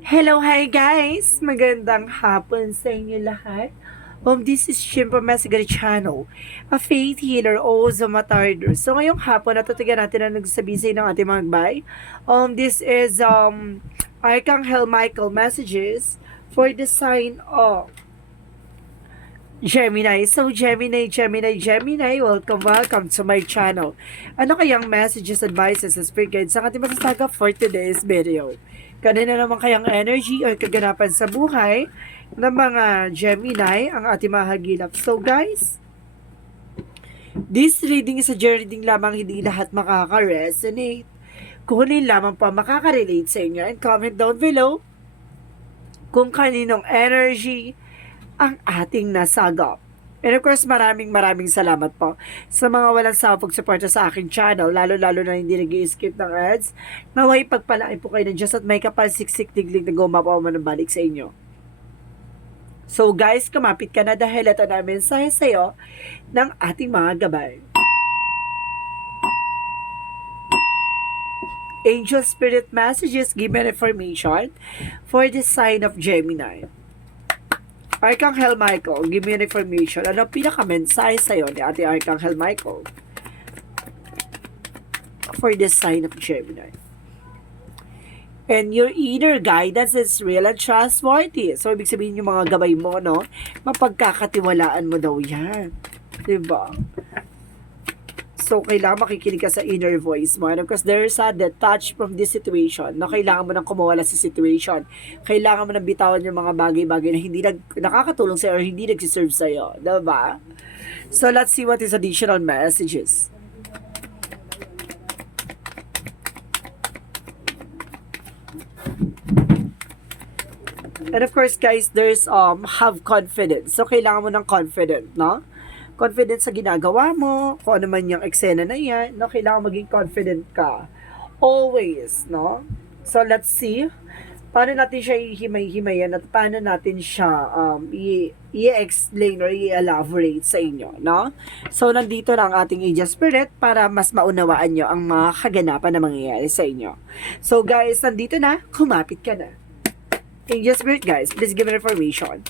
Hello, hi guys! Magandang hapon sa inyo lahat. This is Shimpa Mesigari Channel, a faith healer o Zamatarder. So ngayong hapon, natutigan natin ang nagsasabi ng ating mga bay. This is Archangel Michael messages for the sign of Gemini. So Gemini, welcome to my channel. Ano kayang messages, advices, and spirit guides ang ating masasaga for today's video? Kanina naman kayang energy o kaganapan sa buhay ng mga Gemini ang ating mahagilap. So guys, this reading is a reading lamang, hindi lahat makaka-resonate. Kunin lamang pa makaka-relate sa inyo and comment down below kung kaninong energy ang ating nasagap. And of course, maraming salamat po sa mga walang sawang pagsuporta sa aking channel, lalo-lalo na hindi nag-i-skip ng ads. Naway pagpalain po kayo ng Diyos at may kapal-siksik tiglig na gumapaw man ng balik sa inyo. So guys, kumapit ka na dahil ito na mensahe sa'yo ng ating mga gabay. Angel Spirit Messages give me information for the sign of Gemini. Archangel Michael, give me an information. Ano pinaka-mensahe sa'yo ni Ate Archangel Michael for the sign of Gemini? And your inner guidance is real and trustworthy. So, ibig sabihin yung mga gabay mo, no? Mapagkakatiwalaan mo daw yan. Diba? So, kailangan makikinig ka sa inner voice mo. And of course, there's a detach from this situation na kailangan mo nang kumawala sa situation. Kailangan mo nang bitawan yung mga bagay-bagay na hindi nakakatulong sa'yo or hindi nagsiserve sa'yo. Diba? So, let's see what is additional messages. And of course, guys, there's have confidence. So, kailangan mo ng confident, no? Confident sa ginagawa mo, kung ano man yung eksena na yan, no? Kailangan maging confident ka. Always, no? So, let's see. Paano natin siya ihimay-himayan at paano natin siya i-explain or i-elaborate sa inyo, no? So, nandito na ang ating Angel Spirit para mas maunawaan nyo ang mga kaganapan na mangyayari sa inyo. So, guys, nandito na. Kumapit ka na. Angel Spirit, guys, please give me information.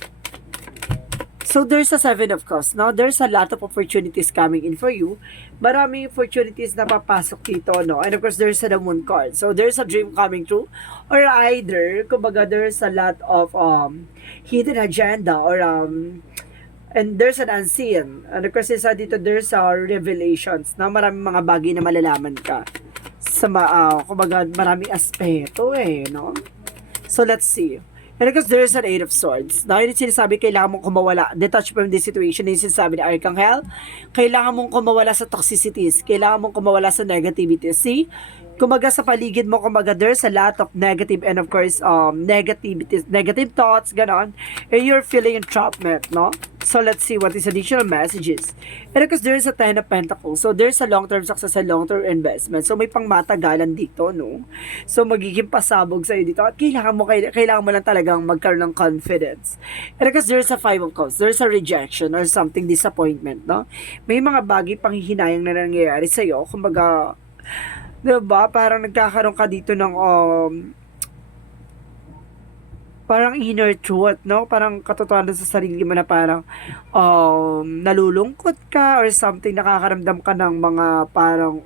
So, there's a Seven of Cups. Now, there's a lot of opportunities coming in for you. Maraming opportunities na papasok dito, no? And of course, there's the Moon card. So, there's a dream coming true. Or either, kumbaga, there's a lot of hidden agenda or and there's an unseen. And of course, isa dito, there's revelations na maraming mga bagay na malalaman ka. Sa, kumbaga, maraming aspeto no? So, let's see. And because there's an Eight of Swords. Dahil sinasabi, kailangan mong kumawala. Detach from this situation. Yung sinasabi ni Archangel, kailangan mong kumawala sa toxicities. Kailangan mong kumawala sa negativity. See? Kumaga sa paligid mo, kumaga there's a lot of negative and of course, negative thoughts, ganon. And you're feeling entrapment, no? So, let's see what is additional messages. And because there's a Ten of Pentacles. So, there's a long-term success and long-term investment. So, may pangmatagalan dito, no? So, magiging pasabog sa'yo dito. At kailangan mo lang talagang magkaroon ng confidence. And because there's a Five of Cups. There's a rejection or something disappointment, no? May mga bagay panghihinayang na nangyayari sa'yo. Kumbaga, diba? Parang nagkakaroon ka dito ng parang inner truth, no? Parang katotohanan sa sarili mo na parang nalulungkot ka or something, nakakaramdam ka ng mga parang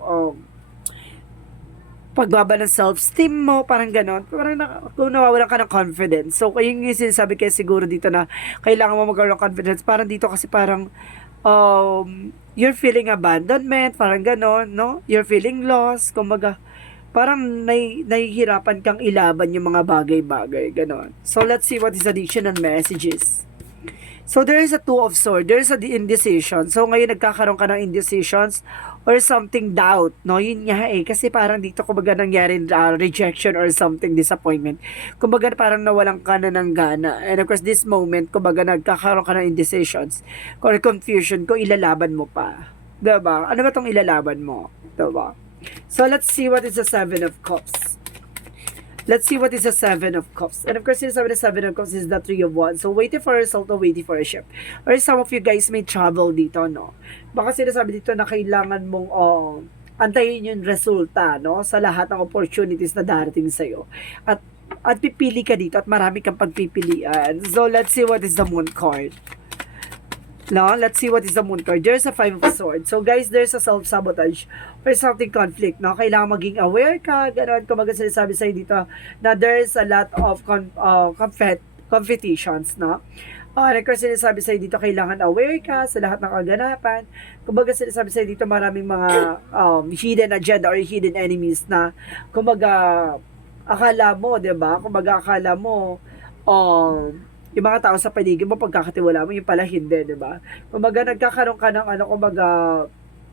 pagbaba ng self-esteem mo, parang ganon. Parang kung nawawalan ka ng confidence. So, yung sinasabi kayo siguro dito na kailangan mo magkaroon ng confidence. Parang dito kasi parang you're feeling abandonment, parang ganon, no? You're feeling lost, kumbaga, parang nahihirapan kang ilaban yung mga bagay-bagay, ganon. So, let's see what is additional messages. So, there is a Two of Swords. There is a indecision. So, ngayon nagkakaroon ka ng indecisions or something doubt, no? Yun nga kasi parang dito kumbaga nangyari rejection or something disappointment. Kumbaga parang nawalan ka na ng gana. And of course, this moment, kumbaga nagkakaroon ka ng indecisions or confusion kung ilalaban mo pa. Diba? Ano ba tong ilalaban mo? Diba? So, let's see what is the Seven of Cups. Let's see what is the Seven of Cups. And of course, the Seven of Cups is the Three of Wands. So, waiting for a result or waiting for a ship. Or some of you guys may travel dito, no? Baka sinasabi dito na kailangan mong antayin yung resulta, no? Sa lahat ng opportunities na darating sa'yo. At At pipili ka dito at marami kang pagpipilian. So, let's see what is the Moon card. No, let's see what is the Moon card. There's a Five of Swords. So guys, there's a self-sabotage or something conflict, no? Kailangan maging aware ka, gano'n. Kung baga sinasabi sa'yo dito na there's a lot of competitions, no? Kung sinasabi sa'yo dito, kailangan aware ka sa lahat ng kaganapan. Kung baga sinasabi sa'yo dito, maraming mga hidden agenda or hidden enemies na kung baga akala mo, diba? Kung baga akala mo, yung mga tao sa paligid mo, pagkakatiwala mo, yung pala hindi, di ba? Kumbaga, nagkakaroon ka ng, kumbaga,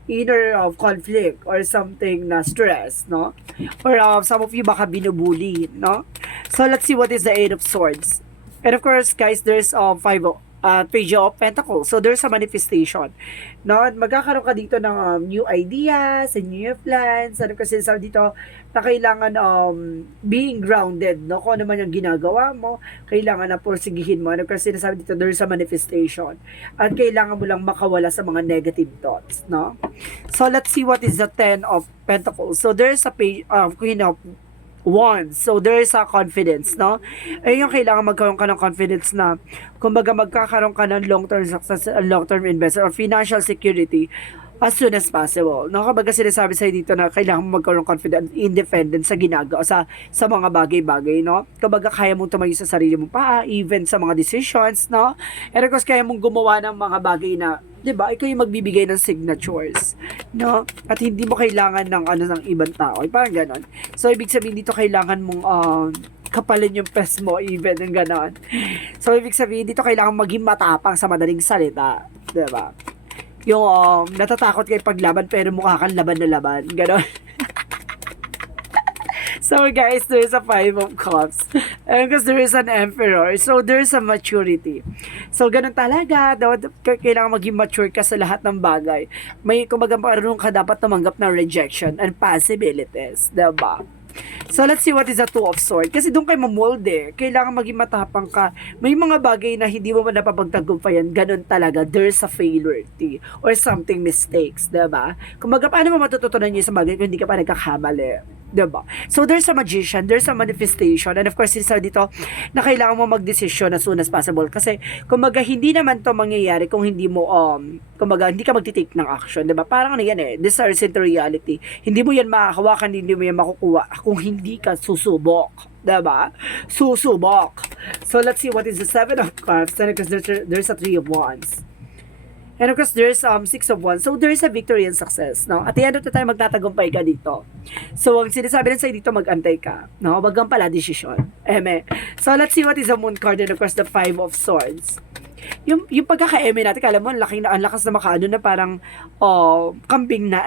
inner of conflict or something na stress, no? Or some of you baka binubuli, no? So, let's see what is the Eight of Swords. And of course, guys, there's Page of Pentacles. So, there's a manifestation. No? Magkakaroon ka dito ng new ideas and new plans. Ano kasi sabi dito na kailangan being grounded. No? Kung ano man yung ginagawa mo, kailangan na porsigihin mo. Ano kasi sabi dito, there's a manifestation. At kailangan mo lang makawala sa mga negative thoughts. No? So, let's see what is the Ten of Pentacles. So, there's a Queen of Wands. So, there is a confidence, no? Yung kailangan magkaroon ka ng confidence na kumbaga magkakaroon ka ng long-term success, long-term investment or financial security as soon as possible. No, kapag sinasabi sa'yo dito na kailangan mo magkaroon ng confident, independent sa ginagawa, sa mga bagay-bagay, no? Kapag kaya mong tumayo sa sarili mo pa, even sa mga decisions, no? And of course, kaya mong gumawa ng mga bagay na, di ba, ikaw yung magbibigay ng signatures, no? At hindi mo kailangan ng ng ibang tao. Parang ganon. So, ibig sabihin dito, kailangan mong kapalin yung pes mo, even yung ganon. So, ibig sabihin dito, kailangan maging matapang sa madaling salita, di ba? Yung natatakot kayo paglaban pero mukha kang laban na laban. Ganon. So guys, there's a Five of Cups. And because there is an Emperor. So there's a maturity. So ganun talaga. Kailangan maging mature ka sa lahat ng bagay. May kumbaga marunong ka dapat tumanggap ng rejection and possibilities. Diba? So, let's see what is the Two of Swords. Kasi doon kayo mamold eh. Kailangan maging matapang ka. May mga bagay na hindi mo man napapagtagumpayan. Ganun talaga. There's a failure or something mistakes. Diba? Kung paano mo matututunan niyo sa bagay kung hindi ka pa nagkakamali? Diba? So, there's a magician. There's a manifestation. And of course, isa dito na kailangan mo mag-desisyon as soon as possible. Kasi, hindi naman to mangyayari kung hindi mo, hindi ka magtitake ng action. Diba? Parang yan eh. This is into reality. Hindi mo yan makakawakan, hindi mo yan makukuha kung hindi ka susubok. Diba? Susubok. So, let's see what is the Seven of Cups. Because there's a Three of Wands. And of course, there's Six of Wands. So, there's a victory and success. No? At the end of the time, magtatagumpay ka dito. So, ang sinasabi rin sa'yo dito, mag-antay ka. No? Wag kang pala desisyon. So, let's see what is the Moon card. And of course, the Five of Swords. Yung pagkaka-eme natin, kala mo, ang lakas na makaano na parang, kambing na,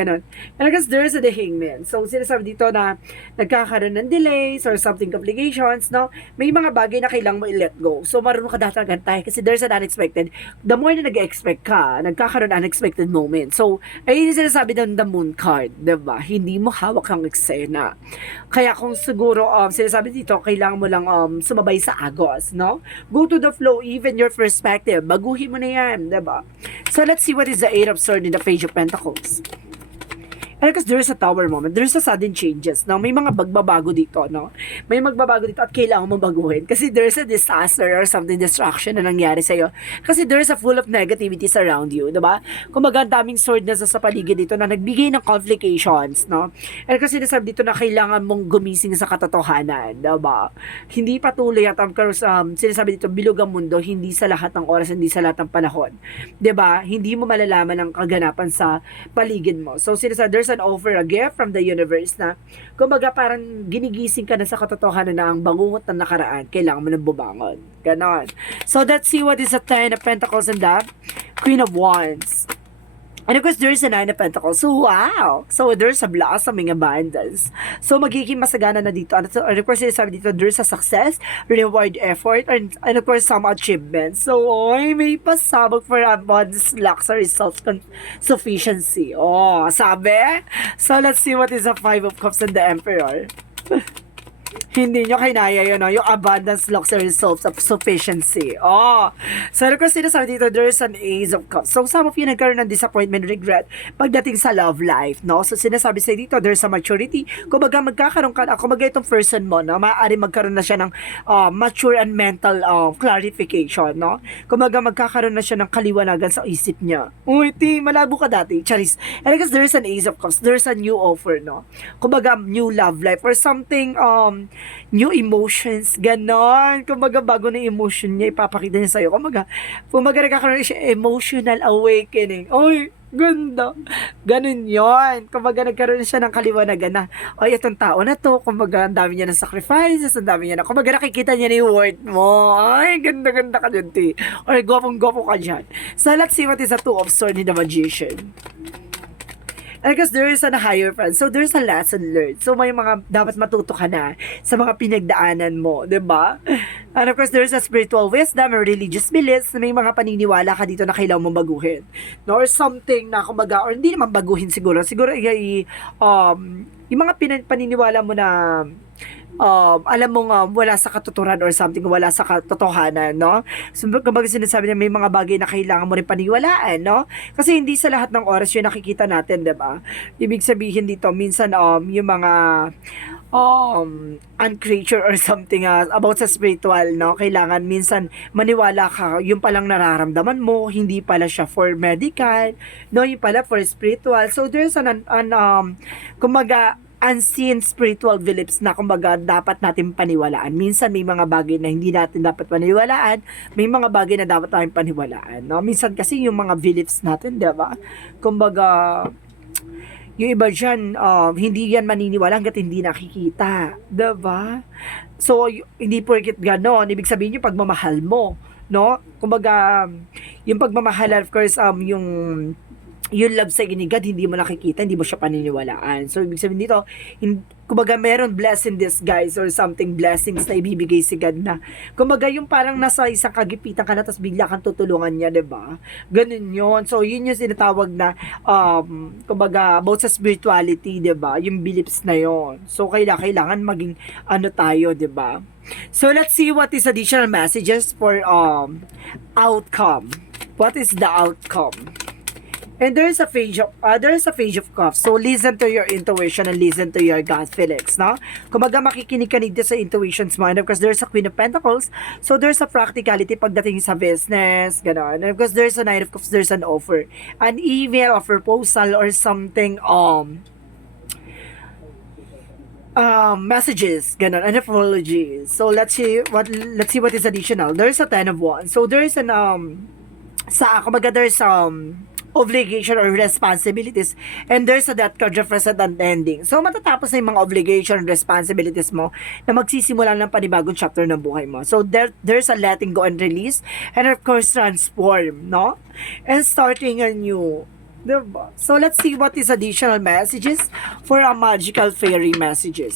ganun. And I guess there's the Hangman. So, sinasabi dito na nagkakaroon ng delays or something complications, no? May mga bagay na kailangan mo i-let go. So, marunong ka dahil gantay kasi there's an unexpected. The more na nag-expect ka, nagkakaroon ng unexpected moment. So, ayun yung sinasabi ng the Moon card, diba? Hindi mo hawak ang eksena. Kaya kung siguro, sinasabi dito, kailangan mo lang sumabay sa agos, no? Go to the flow, even your perspective. Baguhin mo na yan, diba? So, let's see what is the Eight of Swords in the Page of Pentacles. And because there's a tower moment, there's a sudden changes. No? May mga magbabago dito, no? May magbabago dito at kailangan mong baguhin. Kasi there's a disaster or something, destruction na nangyari sa'yo. Kasi there's a full of negativities around you, diba? Kumbaga, daming sword na sa paligid dito na nagbigay ng complications, no? And kasi sinasabi dito na kailangan mong gumising sa katotohanan, diba? Hindi patuloy at sinasabi dito, bilog ang mundo, hindi sa lahat ng oras, hindi sa lahat ng panahon. Diba? Hindi mo malalaman ang kaganapan sa paligid mo. So, sinasabi, there's an offer, a gift from the universe na kumbaga parang ginigising ka na sa katotohanan na ang bangungot ng nakaraan, kailangan mo nang bumangon. Ganon. So, let's see what is the Ten of Pentacles and the Queen of Wands. And of course, there's a Nine of Pentacles. So, wow! So, there's a blossoming abundance. So, magiging masagana na dito. And of course, sabi dito, there's a success, reward, effort, and of course, some achievements. So, may pasabog for abundance, luxury, self-sufficiency. Sabi? So, let's see what is the Five of Cups and the Emperor. Hindi nyo kinaya yun, no? Yung abundance, luxury, self-sufficiency. Oh. So, ano ko sinasabi dito, there's an Ace of Cups. So, some of you nagkaroon ng disappointment, regret, pagdating sa love life, no? So, sinasabi sa dito, there's a maturity. Kumbaga, magkakaroon ka, kumbaga itong person mo, no? Maaari magkaroon na siya ng mature and mental clarification, no? Kumbaga, magkakaroon na siya ng kaliwanagan sa isip niya. Uy, malabo ka dati. Charis. And because there's an Ace of Cups, there's a new offer, no? Kumbaga, new love life or something, new emotions, ganon. Kumbaga, bago na emotion niya, ipapakita niya sa'yo. Kumbaga nagkakaroon siya emotional awakening. Oy, ganda. Ganun yon. Kumbaga, nagkaroon siya ng kaliwanagan na, oy, itong tao na to, kumbaga, ang dami niya ng sacrifices, ang dami niya na, kumbaga, nakikita niya na yung worth mo. Ay, ganda-ganda ka dyan, ti. Or, gwapong-gwapo ka dyan. So, let's see what is the Two of Swords in the Magician. And because there is a higher friend, so there's a lesson learned. So may mga dapat matuto ka na sa mga pinagdaanan mo, 'di ba? And of course, there's a spiritual wisdom or religious beliefs. May mga paniniwala ka dito na kailangan mong baguhin. No? Or something na kumbaga, or hindi naman baguhin siguro. Siguro yung mga paniniwala mo na alam mo nga, wala sa katuturan or something, wala sa katotohanan, no? So, kumbaga sinasabi niya, may mga bagay na kailangan mo rin paniwalaan, no? Kasi hindi sa lahat ng oras yun nakikita natin, diba? Ibig sabihin dito, minsan, yung mga uncreature or something about sa spiritual, no? Kailangan minsan maniwala ka, yung palang nararamdaman mo, hindi pala siya for medical, no? Yung pala for spiritual. So, there's kumbaga, unseen spiritual beliefs na kumbaga dapat natin paniwalaan. Minsan may mga bagay na hindi natin dapat paniwalaan, may mga bagay na dapat natin paniwalaan, no? Minsan kasi yung mga beliefs natin, 'di ba? Kumbaga yung iba dyan, hindi yan maniniwala hanggat hindi nakikita, 'di ba? So hindi porket gano'n, ibig sabihin yung pagmamahal mo, no? Kumbaga yung pagmamahal, of course, yung love sa ni God, hindi mo nakikita, hindi mo siya paniniwalaan. So, ibig sabihin dito, kumbaga meron blessing this guys or something, blessings na ibibigay si God na, kumbaga yung parang nasa isang kagipitan ka na, tapos bigla kang tutulungan niya, diba? Ganun yun. So, yun yung sinatawag na, kumbaga, about sa spirituality, diba? Yung beliefs na yon. So, kailangan maging tayo, diba? So, let's see what is additional messages for outcome. What is the outcome? And there's a page of cups. So listen to your intuition and listen to your gut feelings, no? Kumbaga makikinig ka dito sa intuitions mo. And of course, there's a Queen of Pentacles. So there's a practicality pagdating sa business, gano'n. And of course, there's a Knight of Cups. There's an offer, an email, a proposal, or something. Messages, ganun, an apology. So let's see what is additional. There's a Ten of Wands. So there's there's obligation or responsibilities, and there's a death card represent an ending. So matatapos na yung mga obligation and responsibilities mo na magsisimula ng panibagong chapter ng buhay mo. So there's a letting go and release, and of course transform, no? And starting a new, diba? So let's see what is additional messages for a magical fairy messages.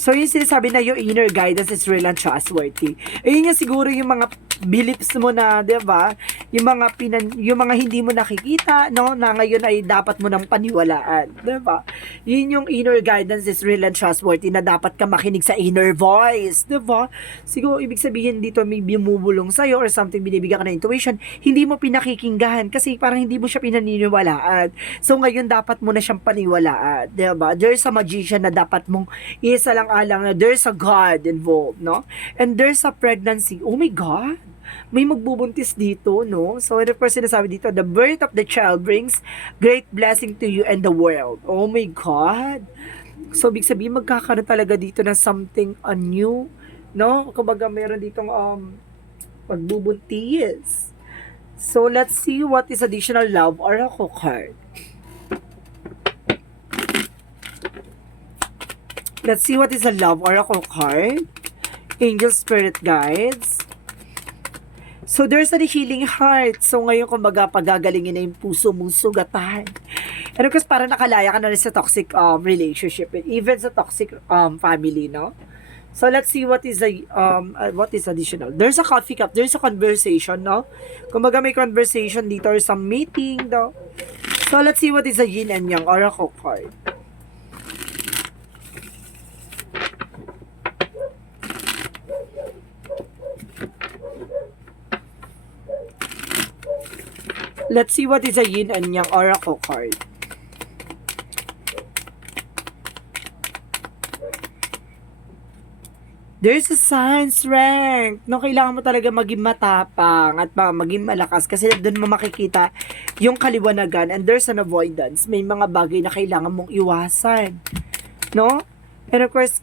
So, yung sinasabi na yung inner guidance is real and trustworthy. Ayun yung siguro yung mga beliefs mo na, di ba? Yung mga hindi mo nakikita, no? Na ngayon ay dapat mo nang paniwalaan. Di ba? Yun yung inner guidance is real and trustworthy na dapat ka makinig sa inner voice. Di ba? Siguro, ibig sabihin dito may bumubulong sa'yo or something, binibigyan ka ng intuition, hindi mo pinakikinggan kasi parang hindi mo siya pinaniniwalaan. So, ngayon dapat mo na siyang paniwalaan. Di ba? There's a magician na dapat mong isa lang alang na there's a God involved, no? And there's a pregnancy. Oh my God! May magbubuntis dito, no? So, of course, sinasabi dito, the birth of the child brings great blessing to you and the world. Oh my God! So, big sabihin, magkakaroon talaga dito na something new, no? Kumbaga, meron ditong magbubuntis. So, let's see what is additional love oracle card. Let's see what is a love oracle card. Angel spirit guides. So, there's a healing heart. So, ngayon, kumbaga, pagagalingin na yung puso mong sugatan. And of course, parang nakalaya ka na rin sa toxic relationship. Even sa toxic family, no? So, let's see what is additional. There's a coffee cup. There's a conversation, no? Kumbaga, may conversation dito or some meeting, no? So, let's see what is the yin and yang oracle card. Let's see what is a yin and yang oracle card. There's a sign strength. No, kailangan mo talaga maging matapang at maging malakas kasi doon mo makikita yung kaliwanagan, and there's an avoidance. May mga bagay na kailangan mong iwasan. No? And of course,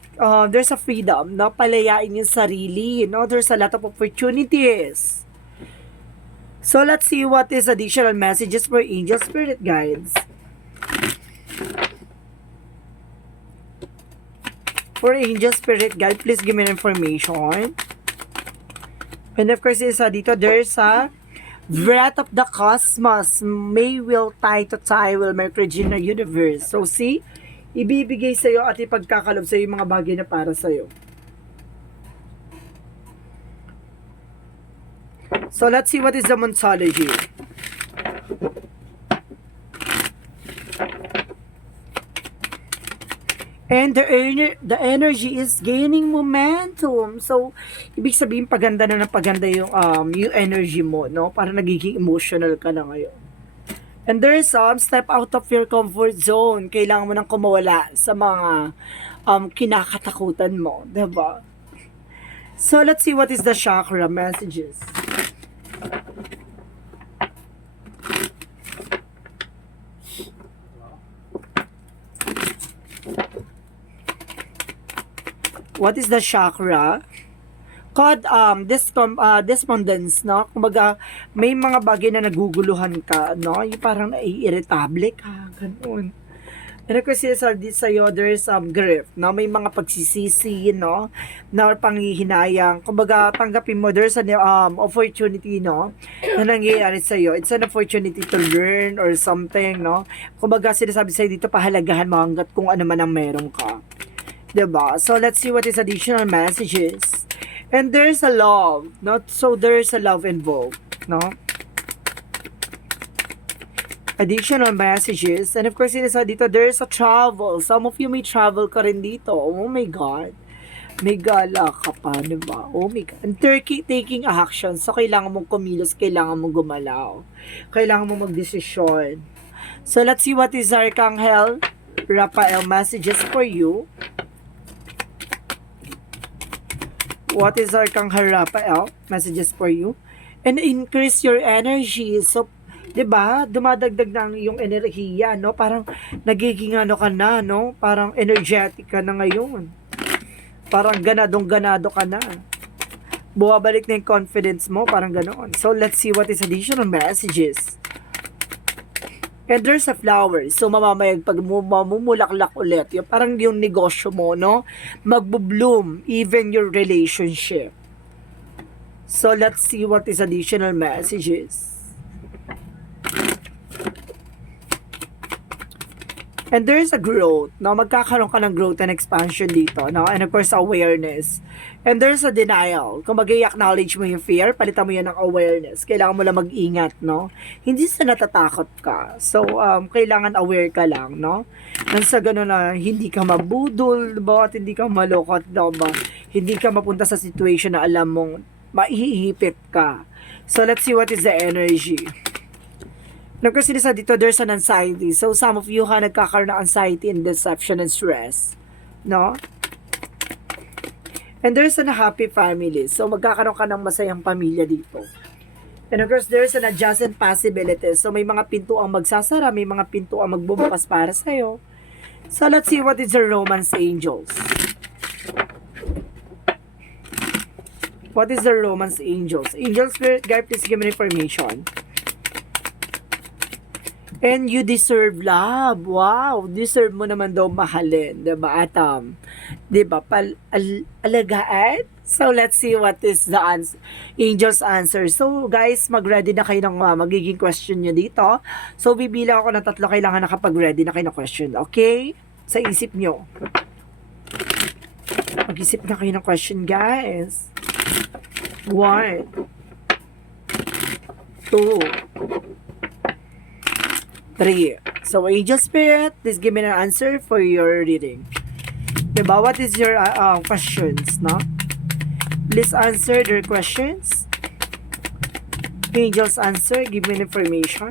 there's a freedom. No? Palayain yung sarili. No? There's a lot of opportunities. So, let's see what is additional messages for angel spirit guides. For angel spirit guide, please give me information. And of course, dito, there's a breath of the cosmos. May will tie to tie will make Regina universe. So, see, ibibigay sa'yo at ipagkakalob sa'yo yung mga bagay na para sa'yo. So, let's see what is the Monsology. And the energy is gaining momentum. So, ibig sabihin, paganda na ng paganda yung energy mo, no? Para nagiging emotional ka na ngayon. And there is step out of your comfort zone. Kailangan mo nang kumawala sa mga kinakatakutan mo, diba? So, let's see what is the chakra messages. What is the chakra? Called despondence, no? Kumbaga, may mga bagay na naguguluhan ka, no? Yung parang naiirritable ka, ganun. And of course, sa'yo, there is grief, no? May mga pagsisisi, no? Na panghihinayang. Kumbaga, tanggapin mo, there's an opportunity, no? Na nangyayari sa'yo. It's an opportunity to learn or something, no? Kumbaga, sinasabi sa'yo dito, pahalagahan mo hanggat kung ano man ang meron ka. Diba? So, let's see what is additional messages. And there's a love, no? So, there's a love involved, no? Additional messages. And of course, dito, there's a travel. Some of you may travel ka rin dito. Oh my God. May gala ka pa, diba? Oh my God. And taking action. So, kailangan mong kumilos, kailangan mong gumalaw. Kailangan mong magdesisyon. So, let's see what is Archangel Raphael messages for you. What is Archangel Raphael messages for you? And increase your energy. So, 'di ba? Dumadagdag ng yung enerhiya, no? Parang nagiging ano ka na, no? Parang energetic ka na ngayon. Parang ganadong-ganado ka na. Buwabalik na yung confidence mo, parang ganoon. So, let's see what is additional messages. And there's a flower. So, mamamayag pag mamumulaklak ulit. Yung, parang yung negosyo mo, no? Magbo-bloom. Even your relationship. So, let's see what is additional messages. And there's a growth, no? Magkakaroon ka ng growth and expansion dito, no? And of course, awareness. And there's a denial. Kung mag-i-acknowledge mo yung fear, palitan mo yan ng awareness. Kailangan mo lang mag-ingat, no? Hindi sa natatakot ka. So, kailangan aware ka lang, no? Nang sa gano'n na hindi ka mabudol, diba? At hindi ka malokot, diba? Hindi ka mapunta sa situation na alam mong maihihipit ka. So, let's see what is the energy. Kasi dito, there's an anxiety. So, some of you nagkakaroon ng anxiety and deception and stress. No? And there's a happy family. So, magkakaroon ka ng masayang pamilya dito. And of course, there's an adjacent possibility. So, may mga pinto ang magsasara, may mga pinto ang magbubukas para sa'yo. So, let's see what is the romance angels. What is the romance angels? Angel spirit guide, please give me information. And you deserve love. Wow, deserve mo naman daw mahalin, 'di ba? At 'di ba, alagaan? So let's see what is the angel's answer. So guys, mag-ready na kayo ng magiging question niyo dito. So bibilang ako ng 3, kailangan nakapag-ready na kayo ng question, okay? Sa isip niyo. Mag-isip na kayo ng question, guys. 1 2 3. So, Angel Spirit, please give me an answer for your reading. Diba? What is your questions, no? Please answer their questions. Angels answer, give me information.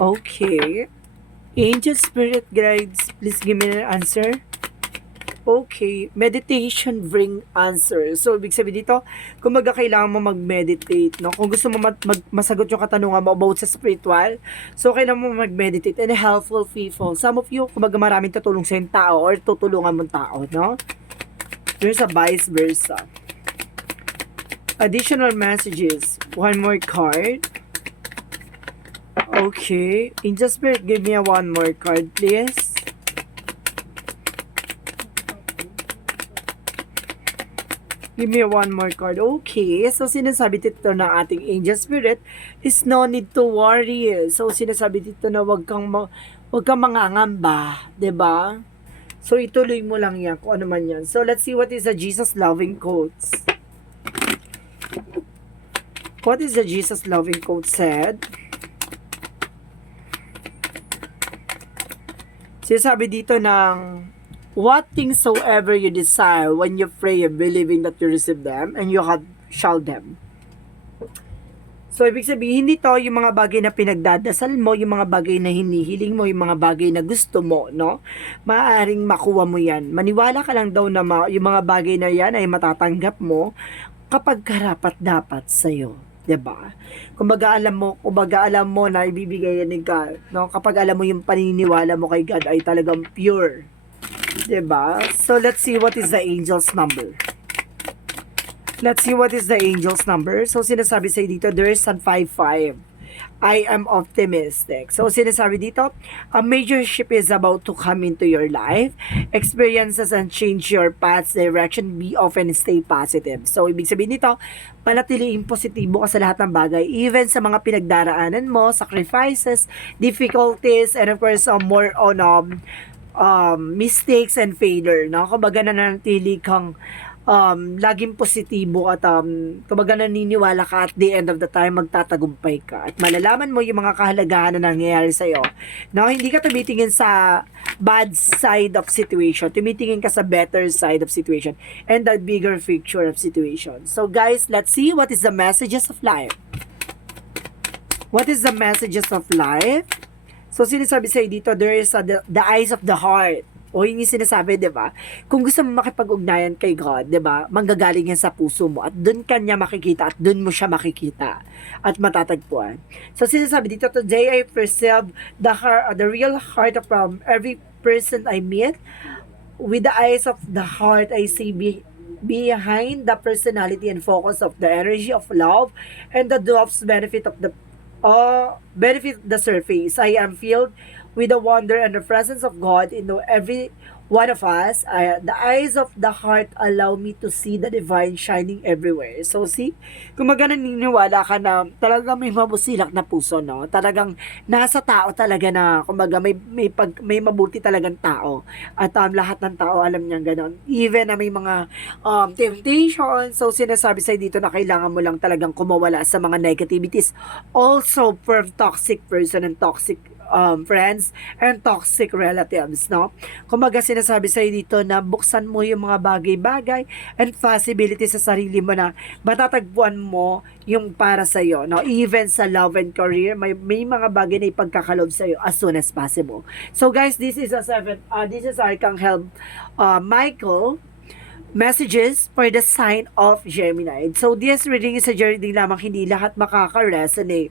Okay. Angel Spirit guides, please give me an answer. Okay, meditation bring answers. So, ibig sabihin dito, kung kailangan mo mag-meditate, no? Kung gusto mo masagot yung katanungan mo about sa spiritual, so kailangan mo mag-meditate and helpful people. Some of you, kung maraming tutulong sa yung tao or tutulungan mong tao, no? There's a vice versa. Additional messages. One more card. Okay. Angel Spirit, give me a one more card, please. Give me one more card. Okay. So, sinasabi dito ng ating Angel Spirit is no need to worry. So, sinasabi dito na wag kang mangangamba. 'Di ba? So, ituloy mo lang yan kung ano man yan. So, let's see what is the Jesus loving quotes. What is the Jesus loving quote said? Sinasabi dito ng what things soever you desire when you pray, believing that you receive them, and you shall them. So, ibig sabihin dito, yung mga bagay na pinagdadasal mo, yung mga bagay na hinihiling mo, yung mga bagay na gusto mo, no? Maaaring makuha mo yan. Maniwala ka lang daw na yung mga bagay na yan ay matatanggap mo kapag karapat-dapat sa'yo. 'Di ba? Kumbaga alam mo na ibibigay yan ni God, no? Kapag alam mo yung paniniwala mo kay God ay talagang pure. 'Di ba? So let's see what is the angel's number. Let's see what is the angel's number. So sinasabi sa dito, there is an 55. I am optimistic. So sinasabi dito, a major shift is about to come into your life. Experiences and change your path's direction. Be open and stay positive. So ibig sabihin dito, panatiliin positibo ka sa lahat ng bagay, even sa mga pinagdaraanan mo, sacrifices, difficulties, and of course, more on mistakes and failure, no? Kumbaga nananatili kang laging positibo at kumbaga naniniwala ka at the end of the time magtatagumpay ka at malalaman mo yung mga kahalagahan na nangyayari sa'yo. No? Hindi ka tumitingin sa bad side of situation, tumitingin ka sa better side of situation and the bigger picture of situation. So guys, let's see what is the messages of life. What is the messages of life? So sinasabi sa'yo dito, there is the eyes of the heart. O yun yung sinasabi, di ba? Kung gusto mo makipag-ugnayan kay God, di ba? Manggagaling yan sa puso mo at dun kanya makikita at dun mo siya makikita at matatagpuan. So sinasabi dito, today I perceive the real heart of every person I meet. With the eyes of the heart, I see behind the personality and focus of the energy of love and the dwarf's benefit the surface. I am filled with the wonder and the presence of God in every one of us. The eyes of the heart allow me to see the divine shining everywhere. So see, kung naniniwala ka na talagang may mabusilak na puso, no? Talagang nasa tao talaga na, kumbaga may mabuti talagang tao. At lahat ng tao alam niya ganon. Even na may mga temptation. So sinasabi sa'yo dito na kailangan mo lang talagang kumawala sa mga negativities. Also from toxic person and toxic friends and toxic relatives, no? Kumbaga sinasabi sa'yo dito na buksan mo yung mga bagay-bagay and possibility sa sarili mo na matatagpuan mo yung para sa'yo, no? Even sa love and career, may mga bagay na ipagkakalob sa'yo as soon as possible. So guys, this is Archangel Michael messages for the sign of Gemini. So this reading is a reading lamang, hindi lahat makaka-resonate.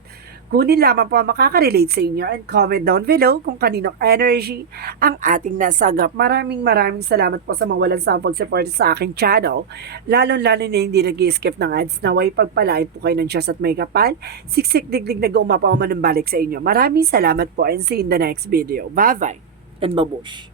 Kunin lamang po ang makaka-relate sa inyo and comment down below kung kaninong energy ang ating nasagap. Maraming salamat po sa mga walang sawang pag-support sa aking channel. Lalo-lalo na hindi nag-skip ng ads. Naway pagpalain po kayo ng Diyos at may kapal. Siksik digdig nag-umapaw manumbalik sa inyo. Maraming salamat po and see you in the next video. Bye-bye and babush.